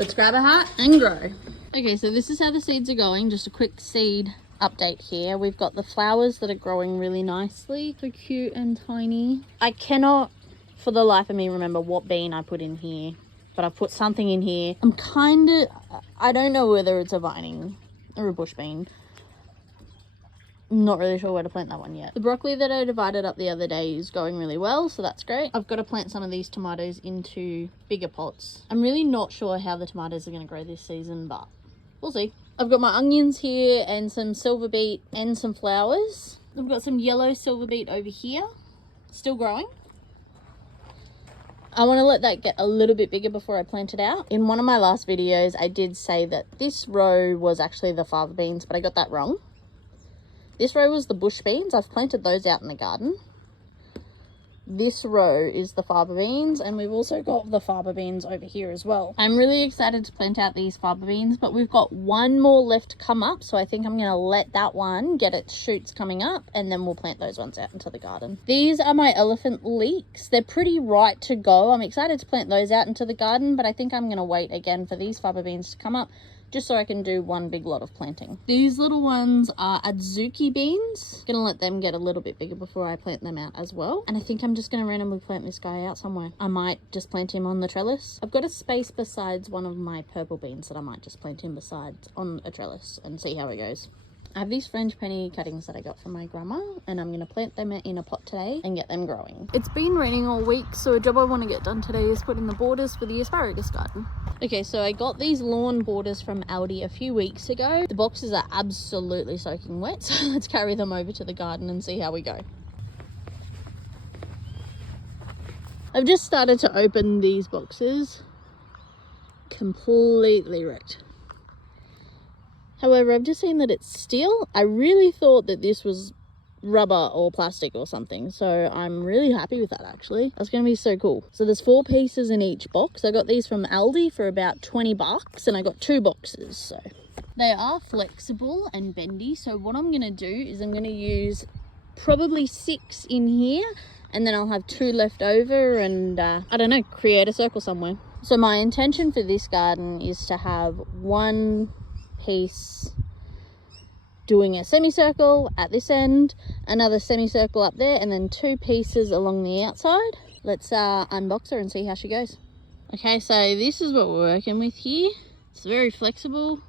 Let's grab a hat and grow. Okay, so this is how the seeds are going. Just a quick seed update here. We've got the flowers that are growing really nicely. So cute and tiny. I cannot for the life of me remember what bean I put in here, but I've put something in here. I don't know whether it's a vining or a bush bean. I'm not really sure where to plant that one yet. The broccoli that I divided up the other day is going really well, so that's great. I've got to plant some of these tomatoes into bigger pots. I'm really not sure how the tomatoes are going to grow this season, but we'll see. I've got my onions here and some silver beet and some flowers. I've got some yellow silver beet over here, still growing. I want to let that get a little bit bigger before I plant it out. In one of my last videos, I did say that this row was actually the fava beans, but I got that wrong. This row was the bush beans. I've planted those out in the garden. This row is the fava beans, and we've also got the fava beans over here as well. I'm really excited to plant out these fava beans, but we've got one more left to come up, so I think I'm going to let that one get its shoots coming up, and then we'll plant those ones out into the garden. These are my elephant leeks. They're pretty right to go. I'm excited to plant those out into the garden, but I think I'm going to wait again for these fava beans to come up, just so I can do one big lot of planting. These little ones are adzuki beans. Gonna let them get a little bit bigger before I plant them out as well. And I think I'm just gonna randomly plant this guy out somewhere. I might just plant him on the trellis. I've got a space besides one of my purple beans that I might just plant him besides on a trellis and see how it goes. I have these French penny cuttings that I got from my grandma, and I'm going to plant them in a pot today and get them growing. It's been raining all week, so a job I want to get done today is putting the borders for the asparagus garden. Okay, so I got these lawn borders from Aldi a few weeks ago. The boxes are absolutely soaking wet, so let's carry them over to the garden and see how we go. I've just started to open these boxes. Completely wrecked. However, I've just seen that it's steel. I really thought that this was rubber or plastic or something, so I'm really happy with that actually. That's going to be so cool. So there's 4 pieces in each box. I got these from Aldi for about 20 bucks, and I got 2 boxes. So they are flexible and bendy, so what I'm going to do is I'm going to use probably 6 in here, and then I'll have 2 left over, and I don't know, create a circle somewhere. So my intention for this garden is to have 1 piece doing a semicircle at this end, another semicircle up there, and then 2 pieces along the outside. Let's unbox her and see how she goes. Okay, so this is what we're working with here. It's very flexible.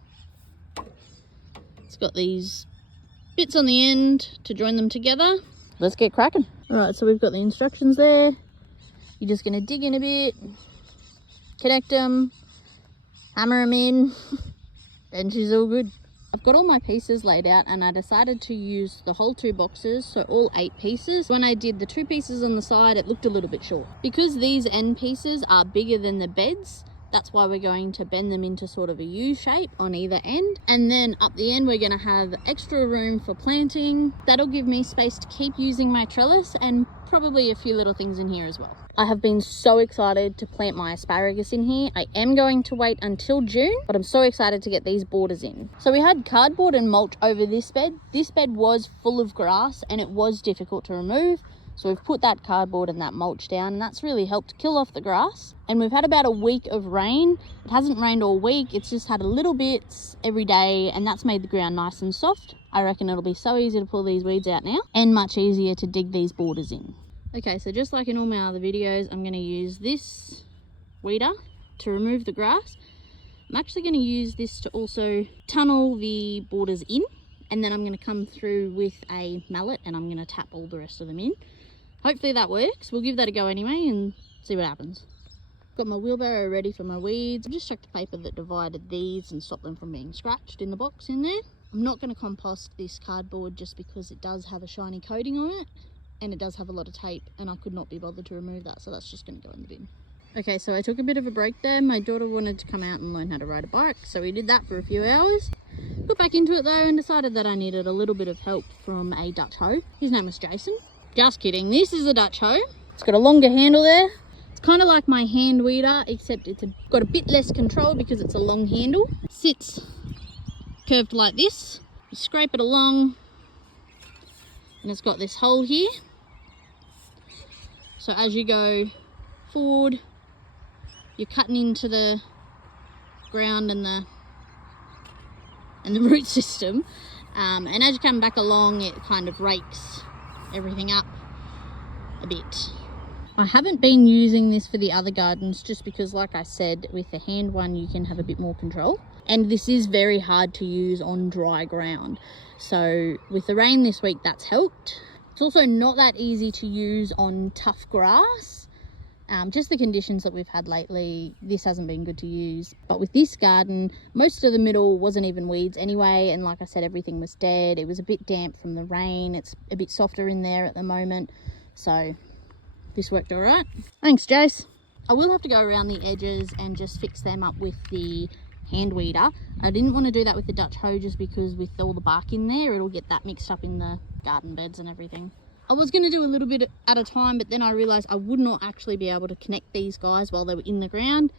It's got these bits on the end to join them together. Let's get cracking. All right, so we've got the instructions there. You're just going to dig in a bit, connect them, hammer them in, and she's all good. I've got all my pieces laid out, and I decided to use the whole 2 boxes, so all 8 pieces. When I did the 2 pieces on the side, it looked a little bit short. Because these end pieces are bigger than the beds, that's why we're going to bend them into sort of a U shape on either end. And then up the end, we're going to have extra room for planting. That'll give me space to keep using my trellis, and probably a few little things in here as well. I have been so excited to plant my asparagus in here. I am going to wait until June, but I'm so excited to get these borders in. So we had cardboard and mulch over this bed. This bed was full of grass and it was difficult to remove. So we've put that cardboard and that mulch down, and that's really helped kill off the grass. And we've had about a week of rain. It hasn't rained all week. It's just had a little bits every day, and that's made the ground nice and soft. I reckon it'll be so easy to pull these weeds out now, and much easier to dig these borders in. Okay, so just like in all my other videos, I'm going to use this weeder to remove the grass. I'm actually going to use this to also tunnel the borders in, and then I'm going to come through with a mallet and I'm going to tap all the rest of them in. Hopefully that works. We'll give that a go anyway and see what happens. Got my wheelbarrow ready for my weeds. I've just chucked the paper that divided these and stopped them from being scratched in the box in there. I'm not going to compost this cardboard just because it does have a shiny coating on it, and it does have a lot of tape, and I could not be bothered to remove that, so that's just going to go in the bin. Okay, so I took a bit of a break there. My daughter wanted to come out and learn how to ride a bike, so we did that for a few hours. Got back into it though and decided that I needed a little bit of help from a Dutch hoe. His name was Jason. Just kidding, this is a Dutch hoe. It's got a longer handle there. It's kind of like my hand weeder, except it's got a bit less control because it's a long handle. Sits curved like this. You scrape it along, and it's got this hole here. So as you go forward, you're cutting into the ground and the root system. And as you come back along, it kind of rakes everything up a bit. I haven't been using this for the other gardens just because, like I said, with the hand one you can have a bit more control, and this is very hard to use on dry ground. So with the rain this week, that's helped. It's also not that easy to use on tough grass. Just the conditions that we've had lately, this hasn't been good to use. But with this garden, most of the middle wasn't even weeds anyway, and like I said, everything was dead. It was a bit damp from the rain. It's a bit softer in there at the moment, so this worked all right. Thanks, Jace. I will have to go around the edges and just fix them up with the hand weeder. I didn't want to do that with the Dutch hoe just because with all the bark in there, it'll get that mixed up in the garden beds and everything. I was going to do a little bit at a time, but then I realised I would not actually be able to connect these guys while they were in the ground.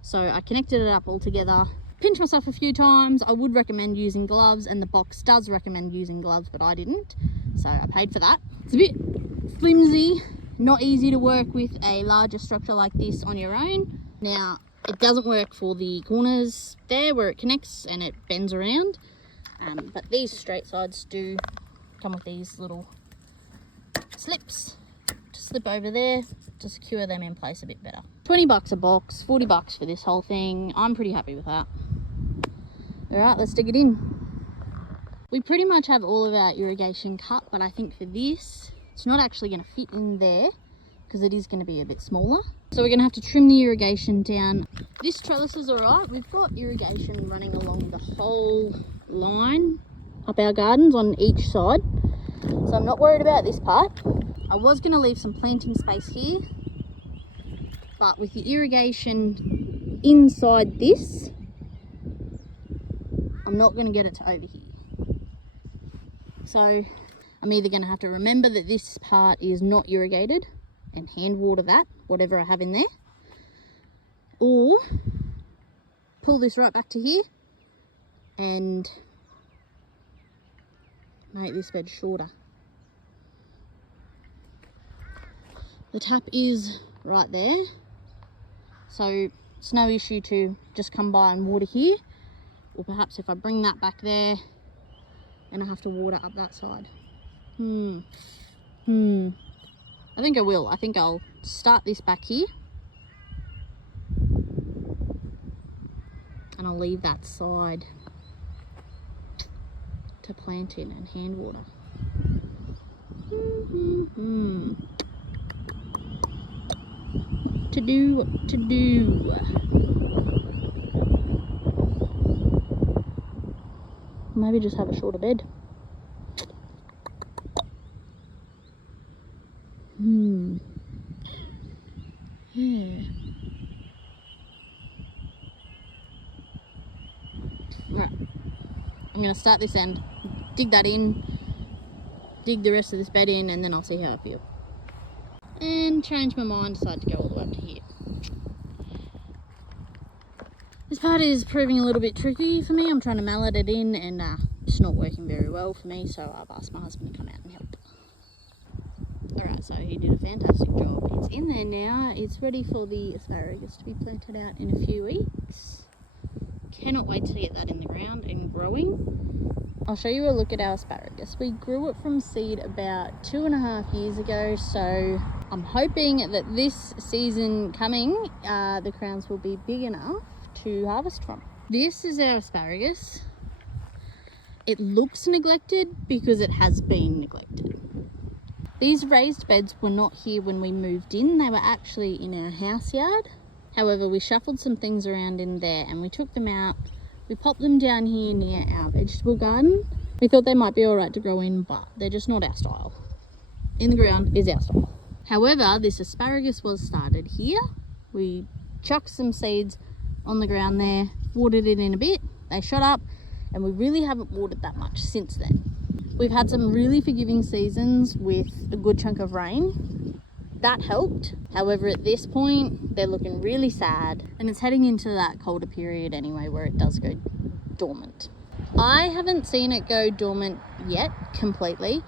So I connected it up all together. Pinched myself a few times. I would recommend using gloves, and the box does recommend using gloves, but I didn't. So I paid for that. It's a bit flimsy, not easy to work with a larger structure like this on your own. Now, it doesn't work for the corners there where it connects and it bends around. But these straight sides do come with these little slips to slip over there to secure them in place a bit better. 20 bucks a box, 40 bucks for this whole thing. I'm pretty happy with that. All right, let's dig it in. We pretty much have all of our irrigation cut, but I think for this, it's not actually going to fit in there because it is going to be a bit smaller. So we're going to have to trim the irrigation down. This trellis is all right. We've got irrigation running along the whole line up our gardens on each side. So I'm not worried about this part. I was going to leave some planting space here, but with the irrigation inside this, I'm not going to get it to over here. So I'm either going to have to remember that this part is not irrigated and hand water that, whatever I have in there, or pull this right back to here and make this bed shorter. The tap is right there, so it's no issue to just come by and water here, or perhaps if I bring that back there and I have to water up that side. I think I will. I think I'll start this back here and I'll leave that side to plant in and hand water. What to do. Maybe just have a shorter bed. Yeah. Right. I'm going to start this end, dig that in, dig the rest of this bed in, and then I'll see how I feel. And change my mind, decide to go all the way up to here. This part is proving a little bit tricky for me. I'm trying to mallet it in and it's not working very well for me, so I've asked my husband to come out and help. Alright, so he did a fantastic job. It's in there now. It's ready for the asparagus to be planted out in a few weeks. Cannot wait to get that in the ground and growing. I'll show you a look at our asparagus. We grew it from seed about 2.5 years ago, so I'm hoping that this season coming, the crowns will be big enough to harvest from. This is our asparagus. It looks neglected because it has been neglected. These raised beds were not here when we moved in. They were actually in our house yard. However, we shuffled some things around in there and we took them out. We popped them down here near our vegetable garden. We thought they might be all right to grow in, but they're just not our style. In the ground is our style. However, this asparagus was started here. We chucked some seeds on the ground there, watered it in a bit. They shot up and we really haven't watered that much since then. We've had some really forgiving seasons with a good chunk of rain. That helped. However, at this point, they're looking really sad and it's heading into that colder period anyway where it does go dormant. I haven't seen it go dormant yet completely.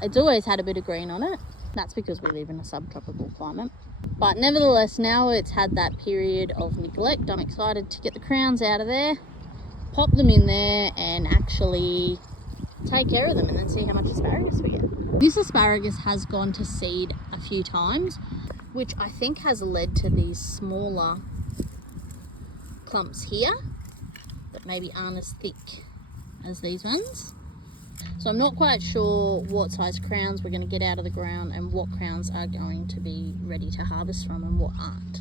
It's always had a bit of green on it. That's because we live in a subtropical climate. But nevertheless, now it's had that period of neglect. I'm excited to get the crowns out of there, pop them in there, and actually take care of them and then see how much asparagus we get. This asparagus has gone to seed a few times, which I think has led to these smaller clumps here that maybe aren't as thick as these ones. So I'm not quite sure what size crowns we're going to get out of the ground and what crowns are going to be ready to harvest from and what aren't.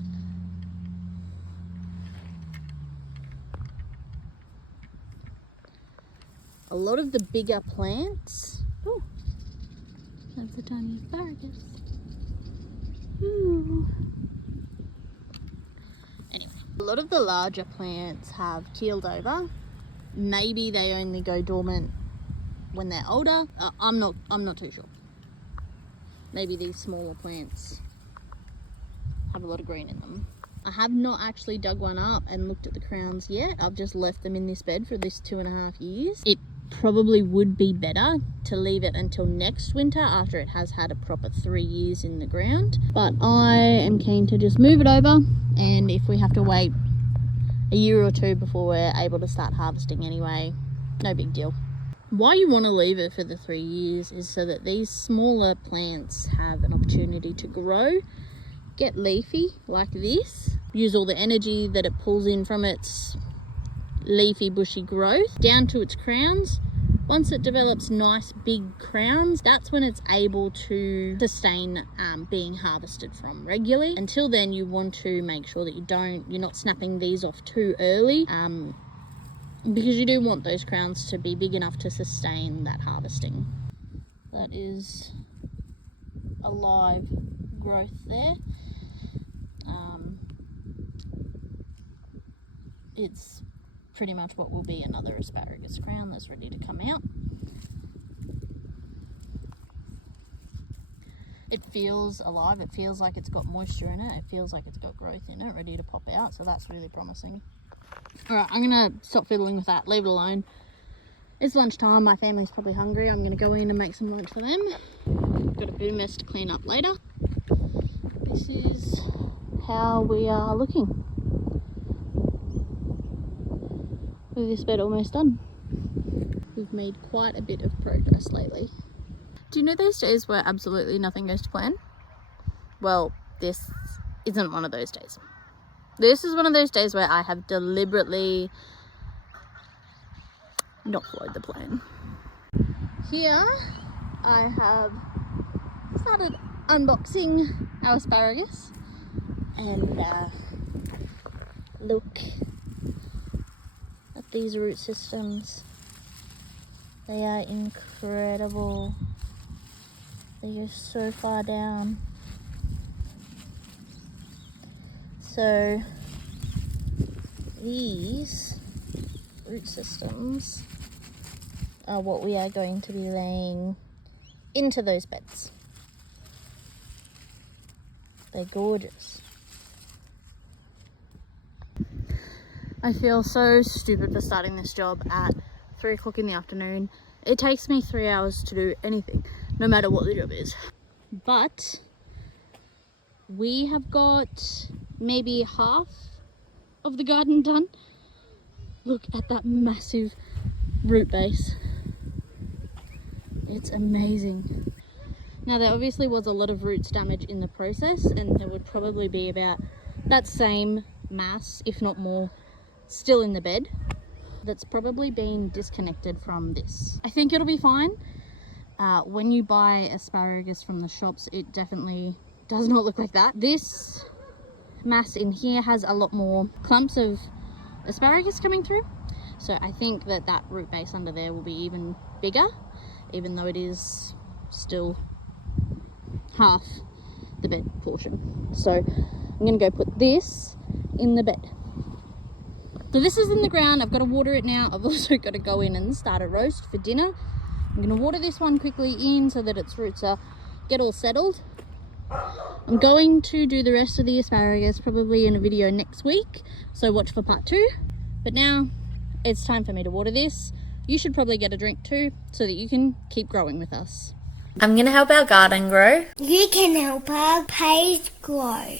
A lot of the bigger plants, oh, that's a tiny asparagus. Ooh. Anyway, a lot of the larger plants have keeled over. Maybe they only go dormant when they're older. I'm not too sure. Maybe these smaller plants have a lot of green in them. I have not actually dug one up and looked at the crowns yet. I've just left them in this bed for this 2.5 years. It probably would be better to leave it until next winter after it has had a proper 3 years in the ground. But I am keen to just move it over, and if we have to wait a year or two before we're able to start harvesting anyway, no big deal. Why you want to leave it for the 3 years is so that these smaller plants have an opportunity to grow, get leafy like this, use all the energy that it pulls in from its leafy bushy growth down to its crowns. Once it develops nice big crowns, that's when it's able to sustain being harvested from regularly. Until then, you want to make sure that you're not snapping these off too early, because you do want those crowns to be big enough to sustain that harvesting. That is a live growth there. It's pretty much what will be another asparagus crown that's ready to come out. It feels alive. It feels like it's got moisture in it. It feels like it's got growth in it, ready to pop out. So that's really promising. All right, I'm gonna stop fiddling with that, leave it alone. It's lunchtime, my family's probably hungry. I'm gonna go in and make some lunch for them. Got a bit of mess to clean up later. This is how we are looking. With this bed almost done. We've made quite a bit of progress lately. Do you know those days where absolutely nothing goes to plan? Well, this isn't one of those days. This is one of those days where I have deliberately not followed the plan. Here I have started unboxing our asparagus, and look at these root systems. They are incredible. They go so far down. So these root systems are what we are going to be laying into those beds. They're gorgeous. I feel so stupid for starting this job at 3 o'clock in the afternoon. It takes me 3 hours to do anything, no matter what the job is. But we have got maybe half of the garden done. Look at that massive root base. It's amazing. Now, there obviously was a lot of roots damage in the process, and there would probably be about that same mass, if not more, still in the bed. That's probably been disconnected from this. I think it'll be fine. When you buy asparagus from the shops, it definitely does not look like that. This mass in here has a lot more clumps of asparagus coming through, so I think that that root base under there will be even bigger, even though it is still half the bed portion. So I'm gonna go put this in the bed. So this is in the ground. I've got to water it now. I've also got to go in and start a roast for dinner. I'm going to water this one quickly in so that its roots get all settled. I'm going to do the rest of the asparagus probably in a video next week, so watch for part 2. But now it's time for me to water this. You should probably get a drink too, so that you can keep growing with us. I'm going to help our garden grow. You can help our page grow.